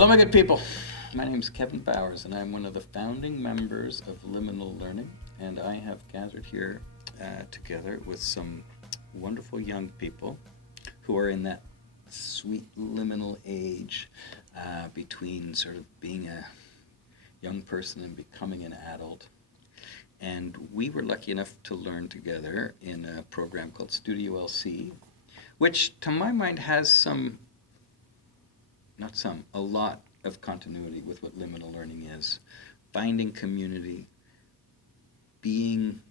Hello, my good people. My name is Kevin Bowers, and I'm one of the founding members of Liminal Learning. And I have gathered here together with some wonderful young people who are in that sweet liminal age between sort of being a young person and becoming an adult. And we were lucky enough to learn together in a program called Studio LC, which to my mind has a lot of continuity with what liminal learning is. Finding community, being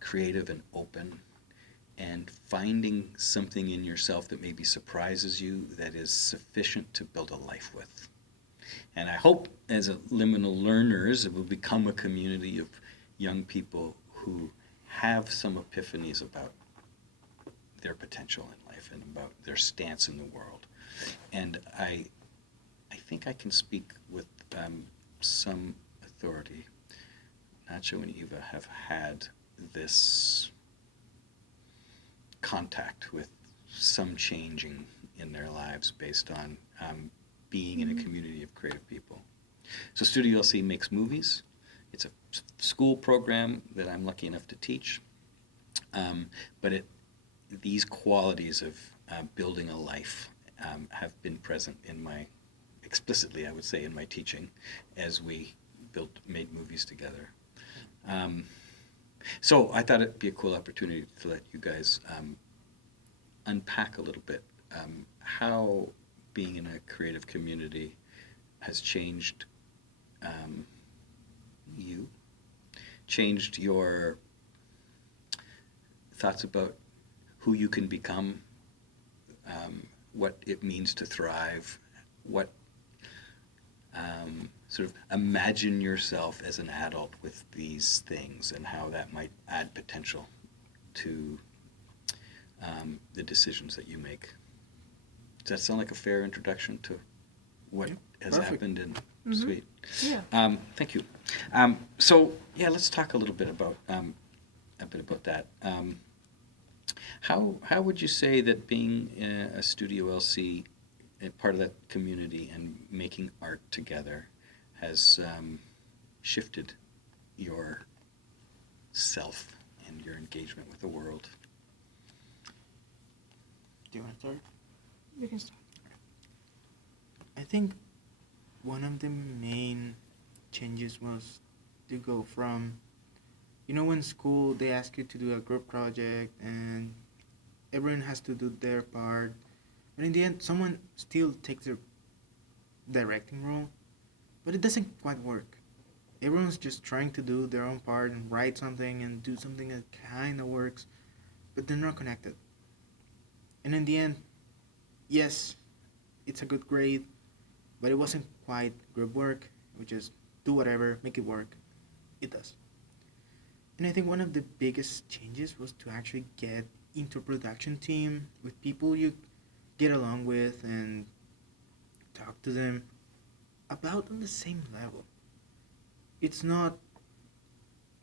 creative and open, and finding something in yourself that maybe surprises you that is sufficient to build a life with. And I hope as liminal learners it will become a community of young people who have some epiphanies about their potential in life and about their stance in the world. And I think I can speak with some authority. Nacho and Eva have had this contact with some changing in their lives based on being in a community of creative people. So Studio LC makes movies. It's a school program that I'm lucky enough to teach. But these qualities of building a life have been present explicitly, I would say, in my teaching as we made movies together. So I thought it'd be a cool opportunity to let you guys unpack a little bit how being in a creative community has changed you, changed your thoughts about who you can become, what it means to thrive, what sort of imagine yourself as an adult with these things and how that might add potential to the decisions that you make. Does that sound like a fair introduction to what has happened in Sweet? Yeah. Thank you. So let's talk a little bit about that. How would you say that being a Studio LC, part of that community, and making art together has shifted your self and your engagement with the world? Do you want to start? You can start. I think one of the main changes was to go from, when school they ask you to do a group project and everyone has to do their part, but in the end someone still takes their directing role, but it doesn't quite work. Everyone's just trying to do their own part and write something and do something that kind of works, but they're not connected. And in the end, yes, it's a good grade, but it wasn't quite group work. We just do whatever, make it work. It does. And I think one of the biggest changes was to actually get into a production team with people you get along with and talk to them about on the same level. It's not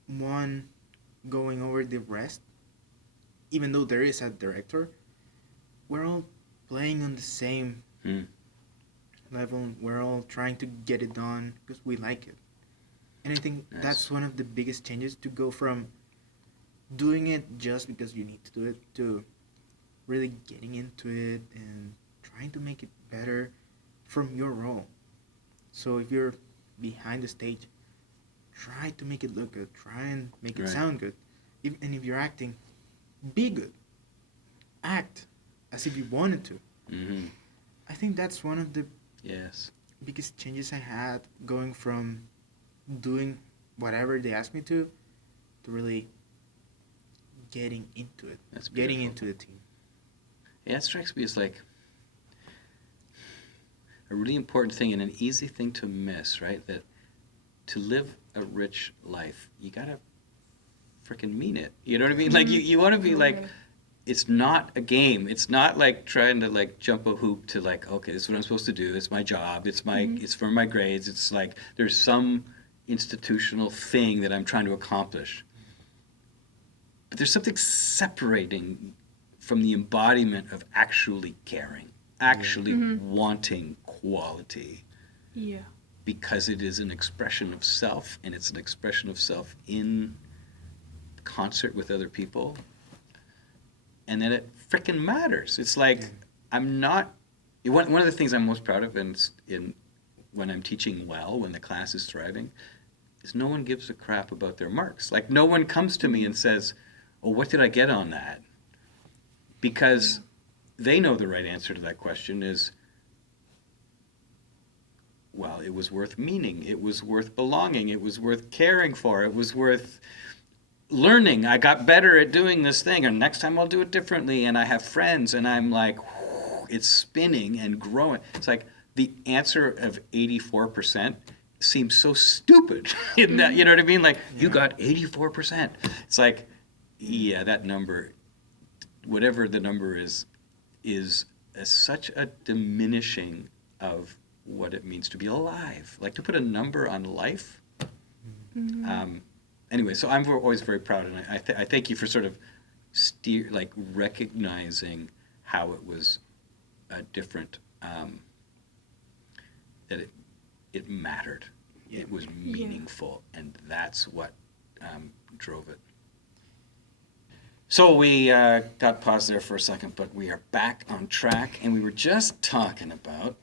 one going over the rest, even though there is a director. We're all playing on the same level. We're all trying to get it done because we like it. And I think that's one of the biggest changes, to go from doing it just because you need to do it to really getting into it and trying to make it better from your role. So if you're behind the stage, try to make it look good. Try and make it sound good. And if you're acting, be good. Act as if you wanted to. Mm-hmm. I think that's one of the Yes. biggest changes I had, going from doing whatever they asked me to really getting into it. That's getting beautiful. into the team. Yeah, it strikes me as like a really important thing and an easy thing to miss, right? That to live a rich life, you gotta freaking mean it. You know what I mean? Like you want to be like, it's not a game. It's not like trying to like jump a hoop to like, okay, this is what I'm supposed to do. It's my job. It's for my grades. It's like there's some institutional thing that I'm trying to accomplish. But there's something separating from the embodiment of actually caring. actually Mhm. wanting quality, Yeah. because it is an expression of self, and it's an expression of self in concert with other people, and then it frickin' matters. It's like, Yeah. I'm not. One of the things I'm most proud of in when I'm teaching well, when the class is thriving, is no one gives a crap about their marks. Like, no one comes to me and says, "Oh, what did I get on that?" Because they know the right answer to that question is, well, it was worth meaning, it was worth belonging, it was worth caring for, it was worth learning. I got better at doing this thing, and next time I'll do it differently. And I have friends, and I'm like, it's spinning and growing. It's like the answer of 84% seems so stupid. In that, you know what I mean? Like, you Yeah. got 84%. It's like, yeah, that number, whatever the number is such a diminishing of what it means to be alive. Like, to put a number on life. Mhm. Anyway, so I'm always very proud, and I thank you for sort of recognizing how it was different, that it mattered, Yeah. it was meaningful, and that's what drove it. So we got paused there for a second, but we are back on track, and we were just talking about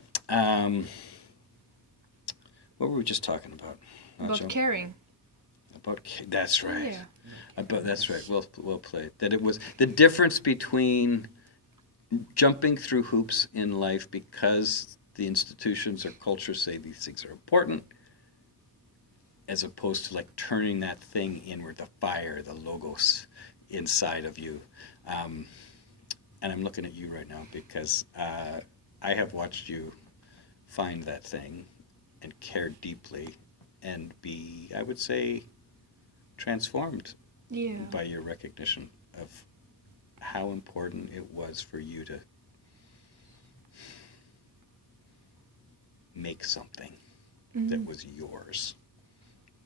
what were we just talking about? About Nacho? caring. That's right. Yeah. That's right. Well played. That it was the difference between jumping through hoops in life because the institutions or culture say these things are important, as opposed to like turning that thing inward, the fire, the logos inside of you. And I'm looking at you right now because I have watched you find that thing and care deeply and be, I would say, transformed Yeah. by your recognition of how important it was for you to make something that Mhm. was yours.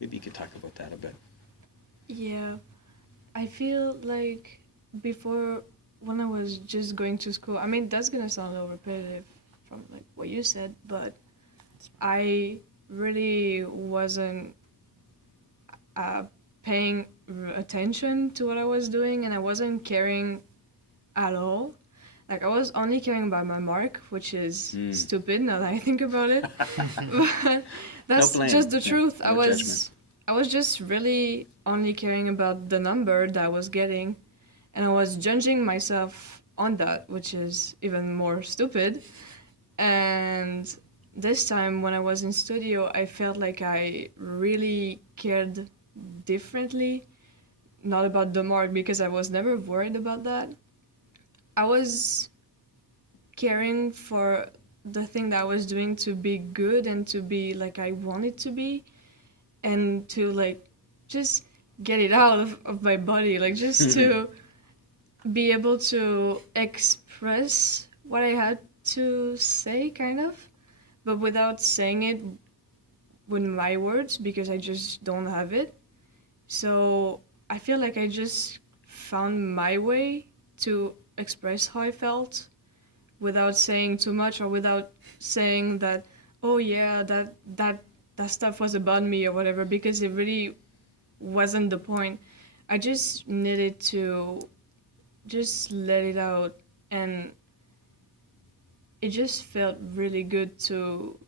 Maybe you could talk about that a bit. Yeah. I feel like before, when I was just going to school, I mean, that's gonna sound a little repetitive from like what you said, but I really wasn't paying attention to what I was doing, and I wasn't caring at all. Like, I was only caring about my mark, which is stupid now that I think about it. But that's No blame. just the No, truth. no judgment. I was just really only caring about the number that I was getting, and I was judging myself on that, which is even more stupid. And this time when I was in studio, I felt like I really cared differently, not about the mark, because I was never worried about that. I was caring for the thing that I was doing to be good and to be like I wanted to be, and to like just get it out of my body, like just to be able to express what I had to say, kind of, but without saying it with my words because I just don't have it. So I feel like I just found my way to express how I felt without saying too much, or without saying that, oh yeah, that stuff was about me or whatever, because it really wasn't the point. I just needed to just let it out, and it just felt really good to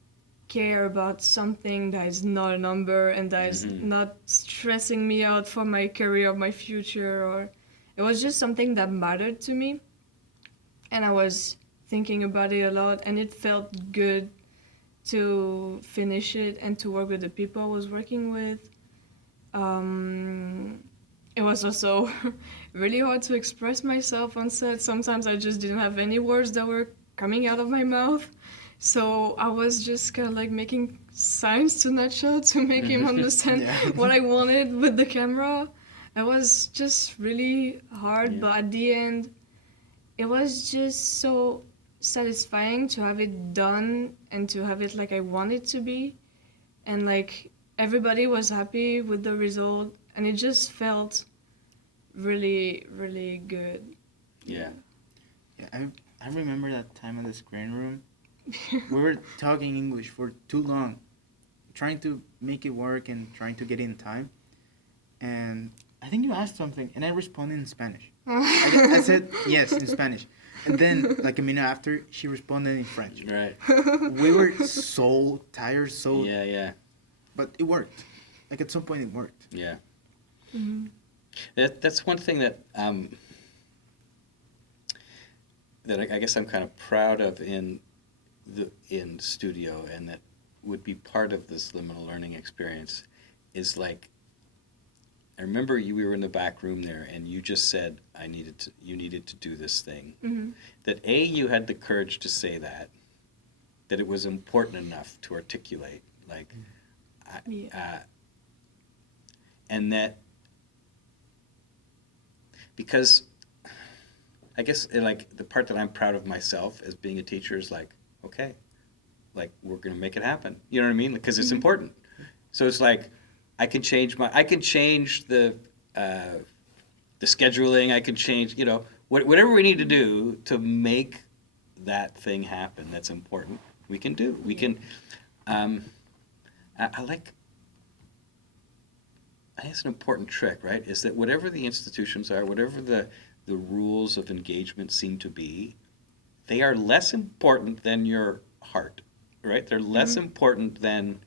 care about something that is not a number and that is not stressing me out for my career or my future, or it was just something that mattered to me, and I was thinking about it a lot, and it felt good to finish it and to work with the people I was working with. It was also really hard to express myself on set. Sometimes I just didn't have any words that were coming out of my mouth. So I was just kind of like making signs to Nacho to make him understand what I wanted with the camera. It was just really hard, but at the end, it was just so satisfying to have it done and to have it like I wanted to be. And like everybody was happy with the result, and it just felt really, really good. Yeah. Yeah, I I remember that time in the screen room. We were talking English for too long, trying to make it work and trying to get in time. And I think you asked something, and I responded in Spanish. I said yes in Spanish. And then, like a minute after, she responded in French. Right. We were so tired, Yeah. but it worked. Like at some point, it worked. Yeah. Mm-hmm. That's one thing that I guess I'm kind of proud of in studio, and that would be part of this liminal learning experience, is like, I remember we were in the back room there, and you just said you needed to do this thing. Mm-hmm. That you had the courage to say that it was important enough to articulate, like, Yeah. and that, because I guess, like, the part that I'm proud of myself as being a teacher is like, okay, like, we're gonna make it happen. You know what I mean? Because it's important. So it's like, I can change the scheduling. I can change, whatever we need to do to make that thing happen. That's important. We can do. We can. I think it's an important trick, right? Is that whatever the institutions are, whatever the rules of engagement seem to be, they are less important than your heart, right? They're less important than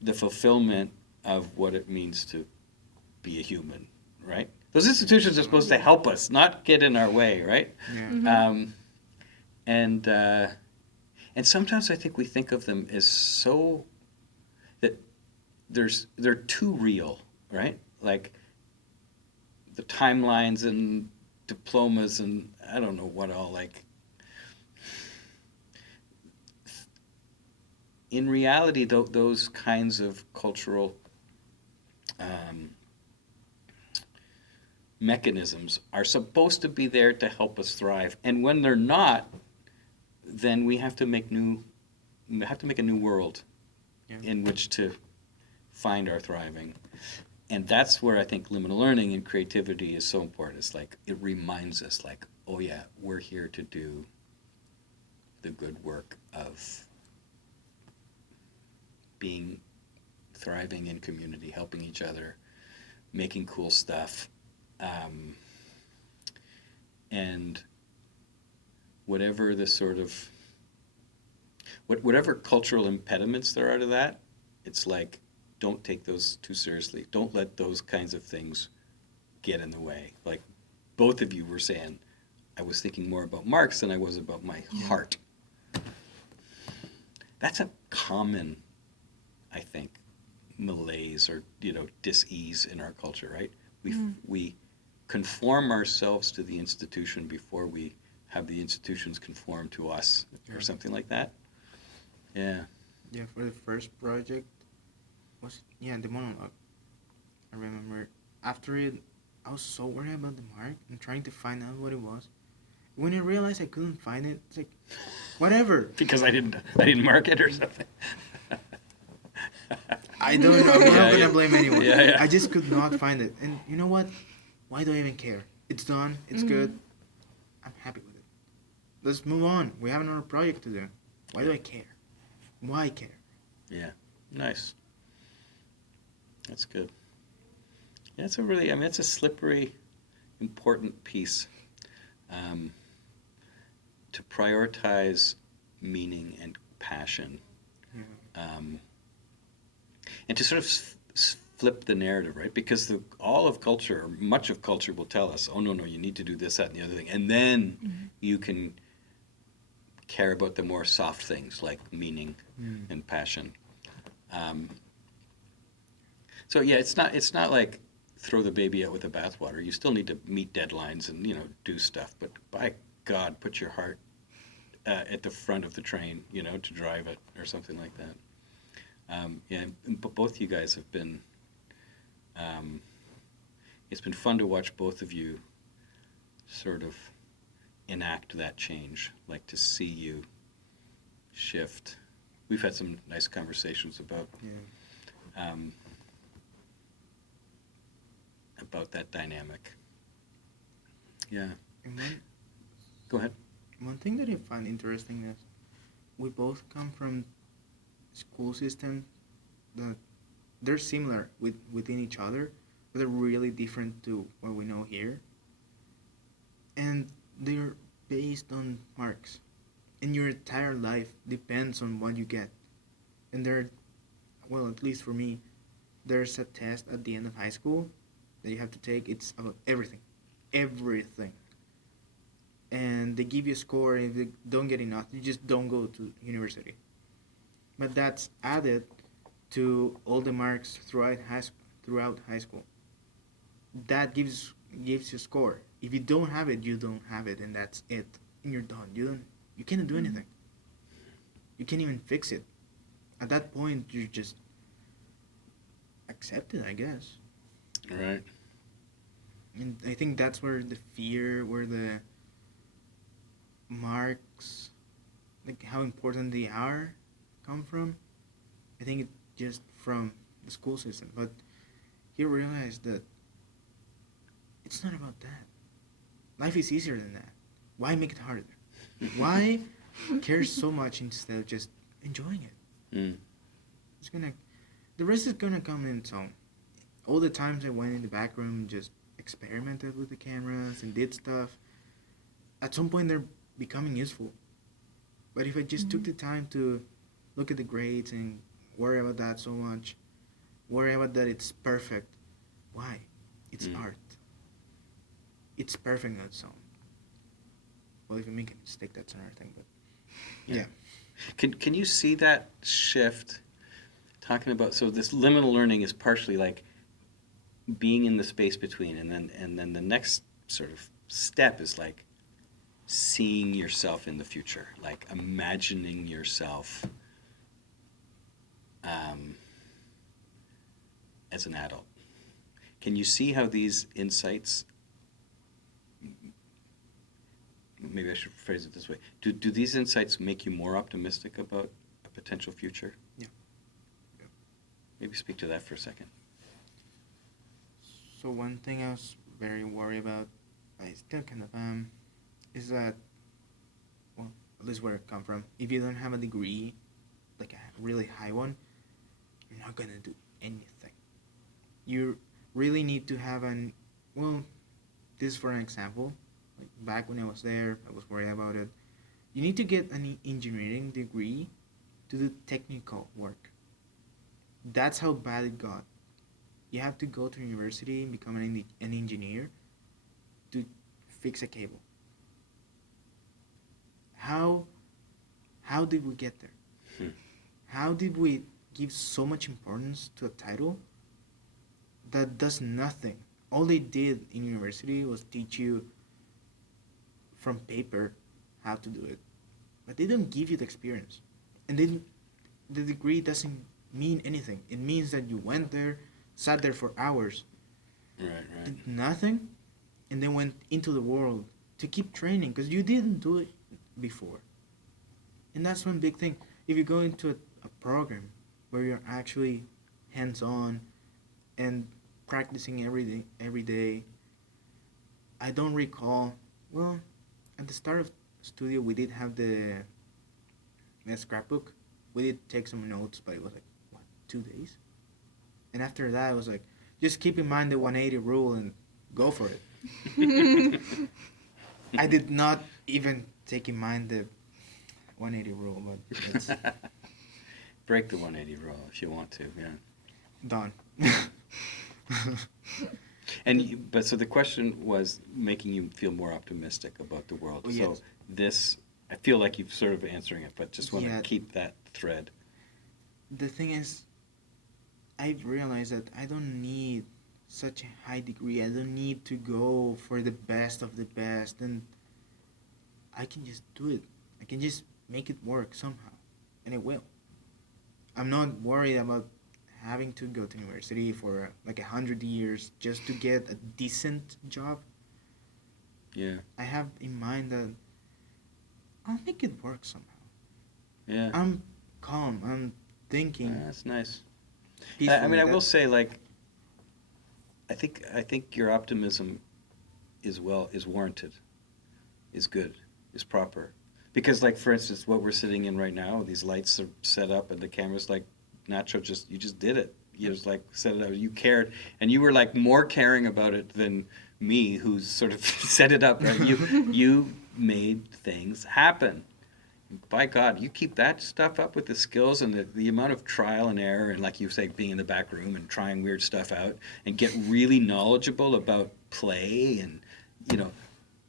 the fulfillment of what it means to be a human, right? Those institutions are supposed to help us, not get in our way, right? Yeah. Mhm. And sometimes I think we think of them as so that they're too real, right? Like the timelines and diplomas and I don't know what all, like. In reality, those kinds of cultural mechanisms are supposed to be there to help us thrive, and when they're not, then we have to make a new world in which to find our thriving. And that's where I think liminal learning and creativity is so important. It's like, it reminds us, like, oh yeah, we're here to do the good work of being thriving in community, helping each other, making cool stuff, and whatever the sort of whatever cultural impediments there are to that, it's like, don't take those too seriously. Don't let those kinds of things get in the way. Like both of you were saying, I was thinking more about Marx than I was about my heart. That's a common, I think, malaise or dis-ease in our culture, right? We conform ourselves to the institution before we have the institutions conform to us, or something like that. Yeah. Yeah, for the first project was the monologue. I remember after it, I was so worried about the mark and trying to find out what it was. When I realized I couldn't find it, it's like, whatever. Because I didn't mark it or something. I don't know. I'm not gonna blame anyone. Yeah. I just could not find it. And you know what? Why do I even care? It's done. It's good. I'm happy with it. Let's move on. We have another project to do. Why do I care? Why care? Yeah. Nice. That's good. Yeah, it's a slippery, important piece. To prioritize meaning and passion, and to sort of flip the narrative, right? Because all of culture, or much of culture, will tell us, oh, no, you need to do this, that, and the other thing. And then you can care about the more soft things like meaning and passion. So yeah, it's not like throw the baby out with the bathwater. You still need to meet deadlines and do stuff. But by God, put your heart at the front of the train, to drive it or something like that. But both you guys have been. It's been fun to watch both of you sort of enact that change, like to see you shift. We've had some nice conversations about about that dynamic. Yeah. And Go ahead. One thing that I find interesting is we both come from school systems that they're similar within each other, but they're really different to what we know here. And they're based on marks. And your entire life depends on what you get. And well, at least for me, there's a test at the end of high school that you have to take. It's about everything. Everything. And they give you a score, and if you don't get enough, you just don't go to university. But that's added to all the marks throughout high school. That gives you a score. If you don't have it, you don't have it, and that's it. And you're done. You cannot do anything. You can't even fix it. At that point, you just accept it, I guess. All right. And I think that's where the fear, where the marks, like how important they are, come from. I think it just from the school system. But you realize that it's not about that. Life is easier than that. Why make it harder? Why care so much instead of just enjoying it? The rest is gonna come in its own. All the times I went in the back room and just experimented with the cameras and did stuff, at some point they're becoming useful. But if I just took the time to look at the grades and worry about that so much, worry about that it's perfect, why? It's art. It's perfect on its own. Well, if you make a mistake, that's another thing, but yeah. Can you see that shift? Talking about, so this liminal learning is partially like being in the space between, and then the next sort of step is like seeing yourself in the future, like imagining yourself as an adult. Can you see how these insights, maybe I should phrase it this way, do these insights make you more optimistic about a potential future? Yeah. Maybe speak to that for a second. So one thing I was very worried about, I still kind of am, is that, well, at least where I come from, if you don't have a degree, like a really high one, you're not gonna do anything. You really need to have well, this is for an example. Like back when I was there, I was worried about it. You need to get an engineering degree to do technical work. That's how bad it got. You have to go to university and become an engineer to fix a cable. How did we get there? How did we give so much importance to a title that does nothing? All they did in university was teach you from paper how to do it, but they don't give you the experience. And then the degree doesn't mean anything. It means that you went there, sat there for hours, did nothing, and then went into the world to keep training because you didn't do it before. And that's one big thing. If you go into a program where you're actually hands-on and practicing every day, I don't recall, well, at the start of studio we did have the scrapbook. We did take some notes, but it was like, 2 days? And after that, I was like, just keep in mind the 180 rule and go for it. I did not even take in mind the 180 rule, but it's Break the 180 rule if you want to, yeah. done. But so the question was making you feel more optimistic about the world. Oh, So yes. this, I feel like you've sort of answering it, but just want to Yeah. keep that thread. The thing is, I've realized that I don't need such a high degree. I don't need to go for the best of the best, and I can just do it. I can just make it work somehow, and it will. I'm not worried about having to go to university for like 100 years just to get a decent job. Yeah. I have in mind that I'll make it work somehow. Yeah. I'm calm. I'm thinking. That's nice. I peacefully. mean, I will say, like, I think your optimism is warranted, is good. is proper. Because, like, for instance, what we're sitting in right now, these lights are set up and the camera's like, Nacho, you just did it. You just like set it up. You cared, and you were like more caring about it than me, who's sort of set it up. Right? You made things happen. By God, you keep that stuff up with the skills and the amount of trial and error, and like you say, being in the back room and trying weird stuff out, and get really knowledgeable about play, and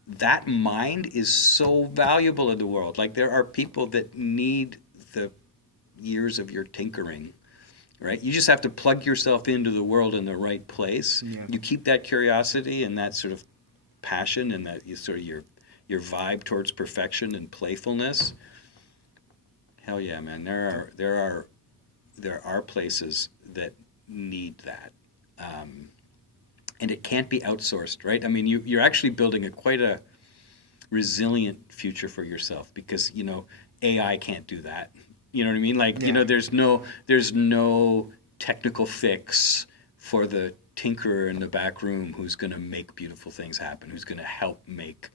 that mind is so valuable in the world. Like, there are people that need the years of your tinkering, right? You just have to plug yourself into the world in the right place. Yeah. You keep that curiosity and that sort of passion and that your vibe towards perfection and playfulness. Hell yeah, man! There are places that need that, and it can't be outsourced, right? I mean, you're actually building quite a resilient future for yourself, because AI can't do that. You know what I mean? Like, Yeah. there's no technical fix for the tinkerer in the back room who's going to make beautiful things happen, who's going to help make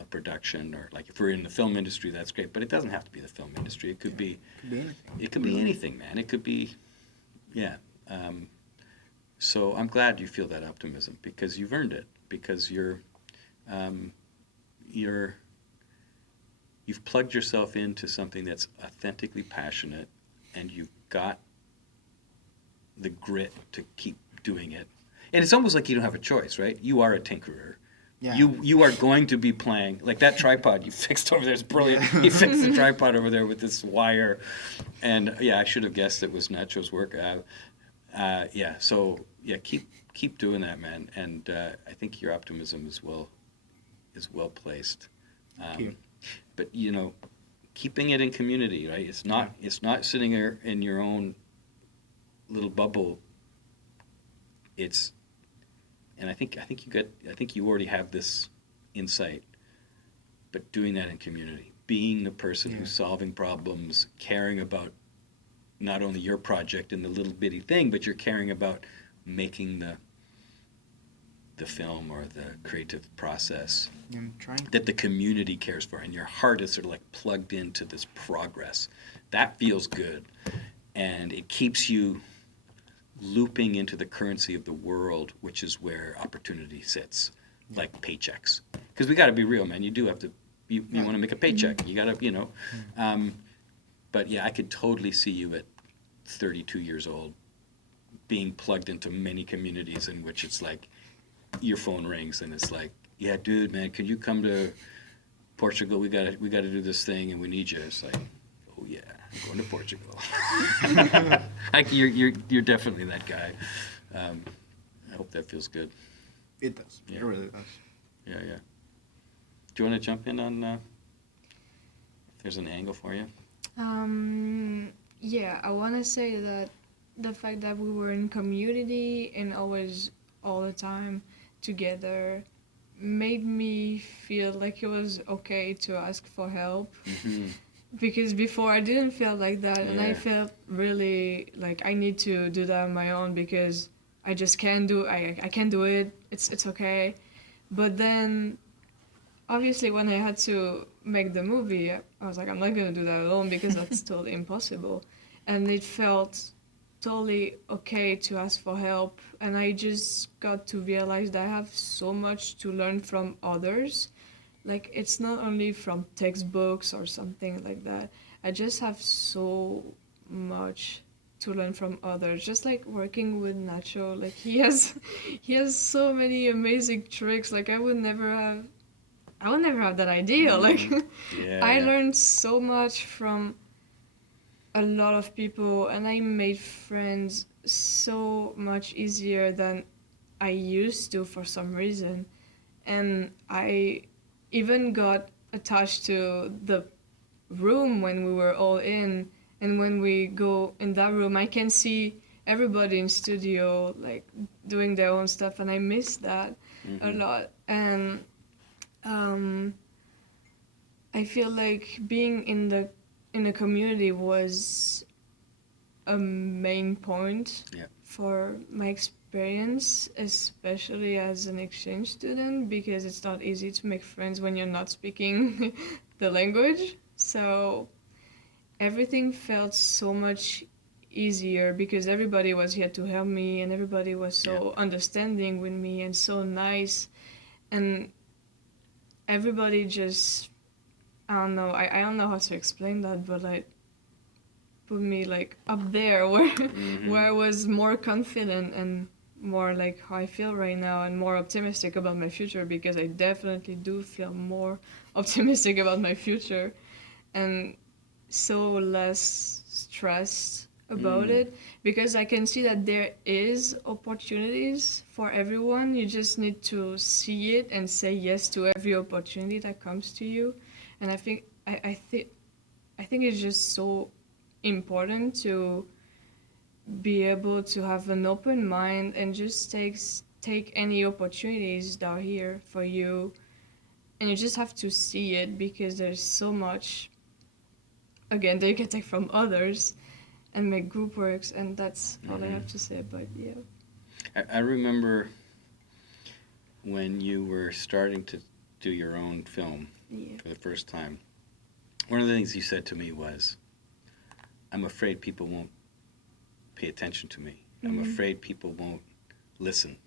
a production. Or, like, if we're in the film industry, that's great, but it doesn't have to be the film industry. It could be Could be anything. it could be anything, man. It could be, yeah. So I'm glad you feel that optimism, because you've earned it, because you've plugged yourself into something that's authentically passionate, and you've got the grit to keep doing it. And it's almost like you don't have a choice, right? You are a tinkerer. Yeah. You are going to be playing, like that tripod you fixed over there is brilliant. He fixed the tripod over there with this wire, and yeah, I should have guessed it was Nacho's work. Yeah, so yeah, keep doing that, man. And I think your optimism is well placed. Thank you. But keeping it in community, right? It's not sitting there in your own little bubble. And I think you already have this insight, but doing that in community, being the person Yeah. who's solving problems, caring about not only your project and the little bitty thing, but you're caring about making the film or the creative process I'm trying. that the community cares for, and your heart is sort of like plugged into this progress. That feels good, and it keeps you looping into the currency of the world, which is where opportunity sits, like paychecks. Because we got to be real, man. You do have to. You want to make a paycheck. You got to, But yeah, I could totally see you at 32 years old, being plugged into many communities in which it's like your phone rings and it's like, yeah, dude, man, could you come to Portugal? We got to do this thing and we need you. It's like, oh yeah, I'm going to Portugal. Like you're definitely that guy. I hope that feels good. It does. Yeah. It really does. Yeah. Do you want to jump in on if there's an angle for you? Yeah, I want to say that the fact that we were in community and always all the time together made me feel like it was okay to ask for help. Mm-hmm. Because before I didn't feel like that, and I Yeah. felt really like I need to do that on my own because I just can't do I can't do it. It's okay. But then obviously when I had to make the movie, I was like, I'm not gonna do that alone because that's totally impossible. And it felt totally okay to ask for help, and I just got to realize that I have so much to learn from others. Like, it's not only from textbooks or something like that. I just have so much to learn from others. Just like working with Nacho, like he has so many amazing tricks. Like I would never have that idea. Like Yeah. I learned so much from a lot of people, and I made friends so much easier than I used to for some reason. And I even got attached to the room when we were all in, and when we go in that room I can see everybody in studio like doing their own stuff, and I miss that a lot. And I feel like being in a community was a main point Yeah. for my experience, especially as an exchange student, because it's not easy to make friends when you're not speaking the language. So everything felt so much easier because everybody was here to help me and everybody was so understanding with me and so nice. And everybody just, I don't know, I don't know how to explain that, but like put me like up there where where I was more confident and more like how I feel right now and more optimistic about my future, because I definitely do feel more optimistic about my future and so less stressed about it, because I can see that there is opportunities for everyone. You just need to see it and say yes to every opportunity that comes to you. And I think it's just so important to be able to have an open mind and just take any opportunities that are here for you, and you just have to see it, because there's so much again that you can take from others and make group works. And that's all I have to say about I remember when you were starting to do your own film for the first time, one of the things you said to me was, I'm afraid people won't pay attention to me. I'm afraid people won't listen.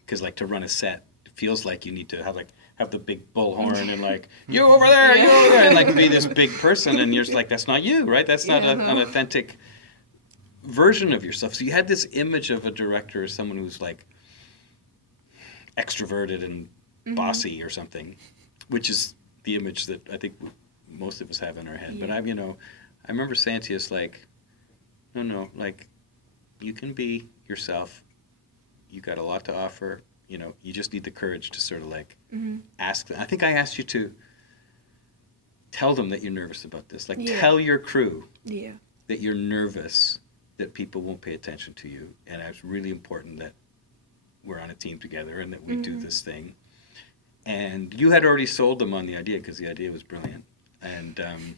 Because like to run a set, it feels like you need to have the big bullhorn and like, you over there, you over there, and like be this big person, and you're just like, that's not you, right? That's not an authentic version of yourself. So you had this image of a director as someone who's like extroverted and bossy or something, which is the image that I think most of us have in our head. But I remember saying to you, it's like, no, like, you can be yourself. You got a lot to offer. You just need the courage to sort of like ask them. I think I asked you to tell them that you're nervous about this. Like, tell your crew that you're nervous that people won't pay attention to you. And it's really important that we're on a team together and that we do this thing. And you had already sold them on the idea because the idea was brilliant. And then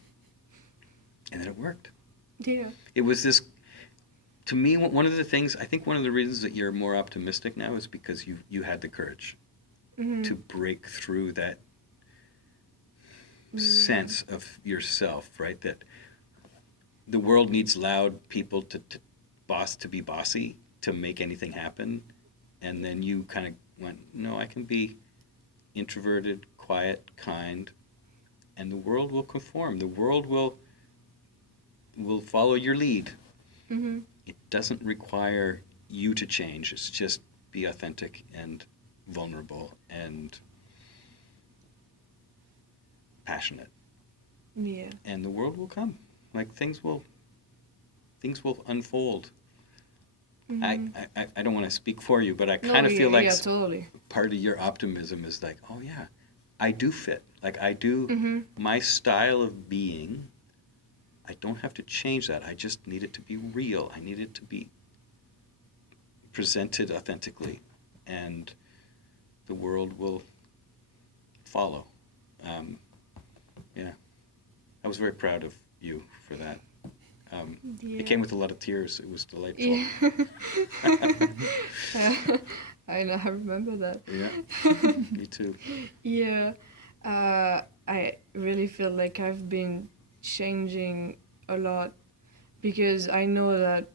it worked. Yeah. It was this, to me, one of the things, I think one of the reasons that you're more optimistic now is because you had the courage to break through that sense of yourself, right? That the world needs loud people to be bossy, to make anything happen. And then you kind of went, no, I can be introverted, quiet, kind, and the world will conform. The world will follow your lead. It doesn't require you to change. It's just be authentic and vulnerable and passionate. Yeah. And the world will come. Like things will unfold. I don't want to speak for you, but I kind of feel like totally. part of your optimism is like, oh yeah, I do fit. Like I do, my style of being, I don't have to change that. I just need it to be real. I need it to be presented authentically, and the world will follow. Yeah, I was very proud of you for that. It came with a lot of tears. It was delightful. Yeah. I know, I remember that. Yeah, me too. Yeah, I really feel like I've been changing a lot, because I know that,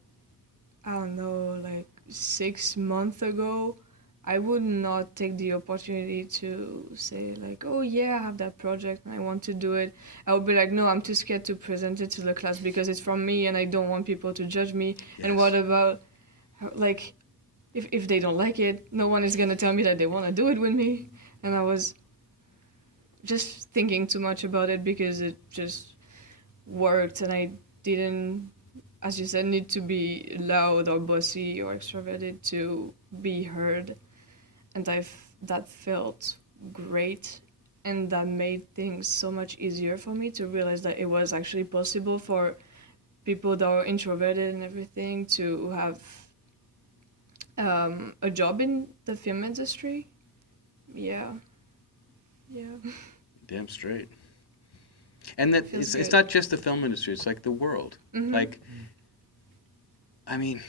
I don't know, like 6 months ago, I would not take the opportunity to say like, oh yeah, I have that project and I want to do it. I would be like, no, I'm too scared to present it to the class because it's from me and I don't want people to judge me. Yes. And what about, like, if they don't like it, no one is going to tell me that they want to do it with me. And I was just thinking too much about it because it just worked, and I didn't, as you said, need to be loud or bossy or extroverted to be heard. And that felt great, and that made things so much easier for me to realize that it was actually possible for people that are introverted and everything to have a job in the film industry. Yeah. Damn straight. And that it's not just the film industry, it's like the world. Like, I mean,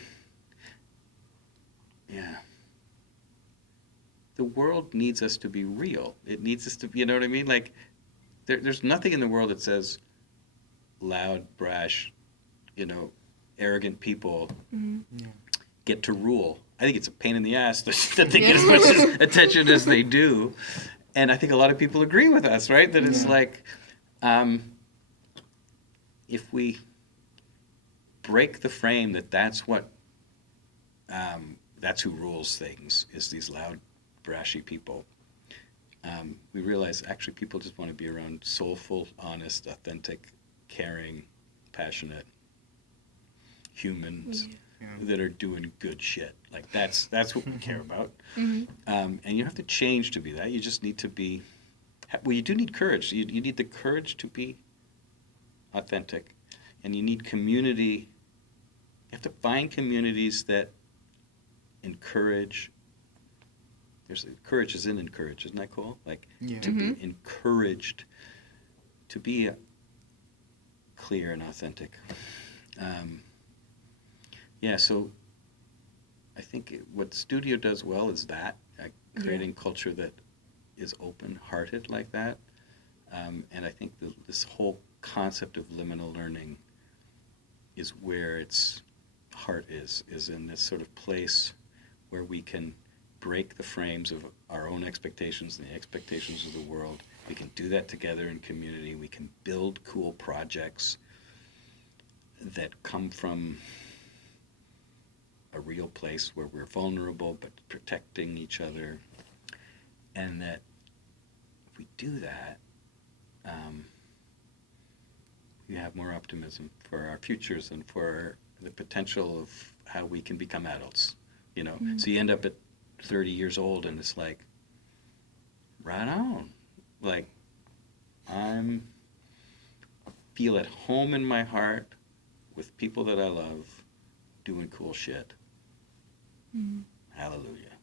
Yeah. The world needs us to be real. It needs us to, you know what I mean? Like, there's nothing in the world that says loud, brash, arrogant people Yeah. get to rule. I think it's a pain in the ass that they get as much attention as they do. And I think a lot of people agree with us, right? That it's like, if we break the frame that that's who rules things, is these loud, brashy people. We realize actually people just want to be around soulful, honest, authentic, caring, passionate humans that are doing good shit. Like that's what we care about. And you don't have to change to be that. You just need to be. Well, you do need courage. You need the courage to be authentic, and you need community. You have to find communities that encourage. Courage is in encourage, isn't that cool? Like to be encouraged, to be clear and authentic. So I think what Studio does well is that, creating culture that is open-hearted like that. And I think this whole concept of liminal learning is where its heart is in this sort of place where we can break the frames of our own expectations and the expectations of the world. We can do that together in community. We can build cool projects that come from a real place where we're vulnerable but protecting each other. And that if we do that, we have more optimism for our futures and for the potential of how we can become adults. So you end up at 30 years old and it's like, right on. Like, feel at home in my heart with people that I love doing cool shit. Hallelujah.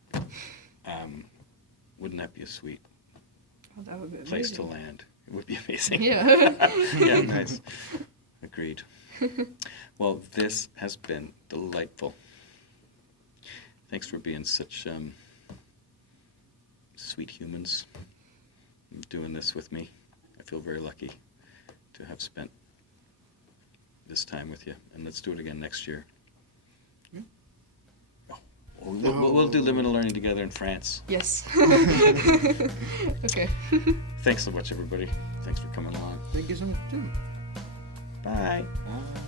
Wouldn't that be a sweet That would be place to amazing. land? It would be amazing. Yeah. Yeah, nice. Agreed. Well, this has been delightful. Thanks for being such sweet humans, doing this with me. I feel very lucky to have spent this time with you. And let's do it again next year. Yeah. We'll do liminal learning together in France. Yes. Okay. Thanks so much, everybody. Thanks for coming along. Thank you so much, too. Bye. Bye.